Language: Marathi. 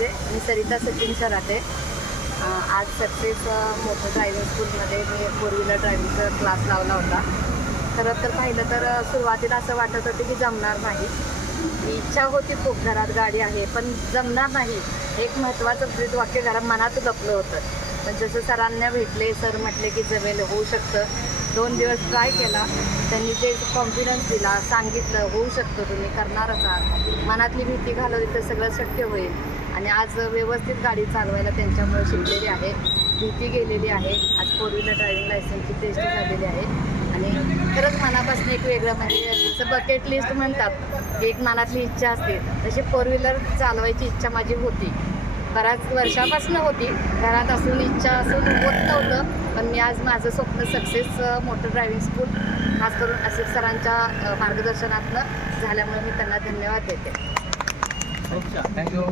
नमस्ते, मी सरिता सचिन सराटे. आज सक्सेस मोटर ड्रायव्हिंग स्कूलमध्ये मी फोर व्हीलर ड्रायव्हिंगचा क्लास लावला होता. खरं तर पाहिलं तर सुरुवातीला असं वाटत होतं की जमणार नाही. इच्छा होती खूप, घरात गाडी आहे पण जमणार नाही, एक महत्त्वाचं ब्रीद वाक्य घरात मनात लपलं होतं. पण जसं सरांना भेटले, सर म्हटले की जमेल, होऊ शकतं. 2 दिवस ट्राय केला, त्यांनी जे कॉन्फिडन्स दिला, सांगितलं होऊ शकतं, तुम्ही करणारच आहात, मनातली भीती घालवली तर सगळं शक्य होईल. आणि आज व्यवस्थित गाडी चालवायला त्यांच्यामुळे शिकलेली आहे, भीती गेलेली आहे. आज फोर व्हीलर ड्रायव्हिंग लायसन्सची टेस्ट झालेली आहे आणि खरंच मनापासून एक वेगळं, म्हणजे जसं बकेट लिस्ट म्हणतात, एक मनातली इच्छा असते, तशी फोर व्हीलर चालवायची इच्छा माझी होती. बऱ्याच वर्षापासून होती, घरात असून इच्छा असून होत नव्हतं. पण मी आज माझं स्वप्न सक्सेस मोटर ड्रायव्हिंग स्कूल खास करून आसिफ सरांच्या मार्गदर्शनातनं झाल्यामुळे मी त्यांना धन्यवाद देते. खूप छान, थँक्यू.